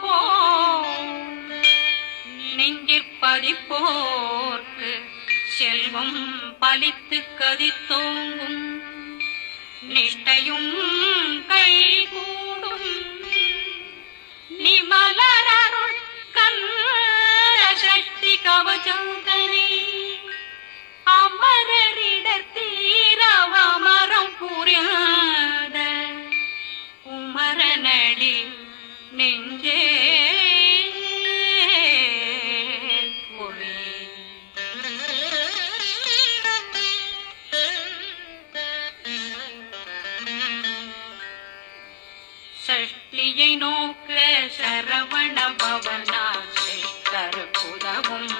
போ நெஞ்சிற்பதிப்போர்க்கு செல்வம் பலித்து கதித்தோங்கும் நிஷ்டையும் கை கூடும் நிமலரருள் கந்த சக்தி கவச்சந்தனை அமரரிடத்தீரவமரம் புரியாத குமரனடி நெஞ்சே சஷ்டியை நோக்க சரவண பவனா கருப்புதவும்